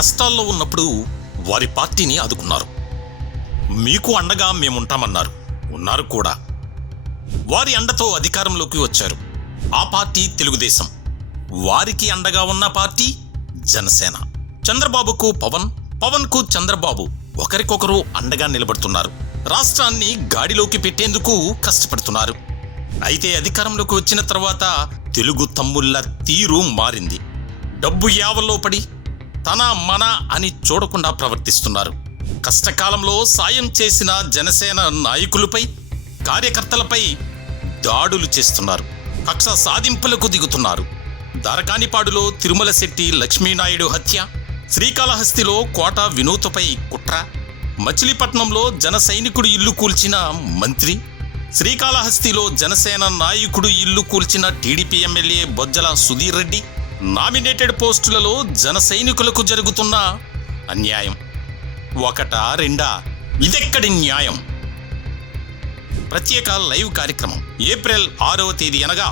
కష్టాల్లో ఉన్నప్పుడు వారి పార్టీని ఆదుకున్నారు. మీకు అండగా మేముంటామన్నారు, ఉన్నారు కూడా. వారి అండతో అధికారంలోకి వచ్చారు. ఆ పార్టీ తెలుగుదేశం. వారికి అండగా ఉన్న పార్టీ జనసేన. చంద్రబాబుకు పవన్, పవన్కు చంద్రబాబు ఒకరికొకరు అండగా నిలబడుతున్నారు. రాష్ట్రాన్ని గాడిలోకి పెట్టేందుకు కష్టపడుతున్నారు. అయితే అధికారంలోకి వచ్చిన తర్వాత తెలుగు తమ్ముళ్ళ తీరు మారింది. డబ్బు యావల్లో పడి తన మన అని చూడకుండా ప్రవర్తిస్తున్నారు. కష్టకాలంలో సాయం చేసిన జనసేన నాయకులపై, కార్యకర్తలపై దాడులు చేస్తున్నారు. కక్ష సాధింపులకు దిగుతున్నారు. దరకానిపాడులో తిరుమల శెట్టి లక్ష్మీనాయుడు హత్య, శ్రీకాళహస్తిలో కోట వినూత్పై కుట్ర, మచిలీపట్నంలో జన సైనికుడు ఇల్లు కూల్చిన మంత్రి, శ్రీకాళహస్తిలో జనసేన నాయకుడు ఇల్లు కూల్చిన TDP MLA Bojjala Sudheer Reddy, nominated పోస్టులలో జన సైనికులకు జరుగుతున్న అన్యాయం. ఒకటా రెండా? ఇదెక్కడి న్యాయం? ప్రత్యేక లైవ్ కార్యక్రమం ఏప్రిల్ 6వ తేదీ అనగా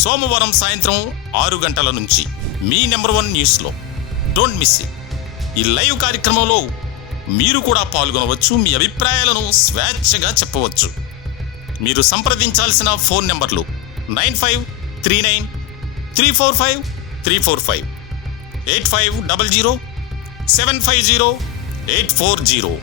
సోమవారం సాయంత్రం 6 గంటల నుంచి మీ నెంబర్ 1 న్యూస్లో. Don't miss it. ఈ లైవ్ కార్యక్రమంలో మీరు కూడా పాల్గొనవచ్చు. మీ అభిప్రాయాలను స్వేచ్ఛగా చెప్పవచ్చు. మీరు సంప్రదించాల్సిన ఫోన్ నెంబర్లు 9539345345, 8500750840.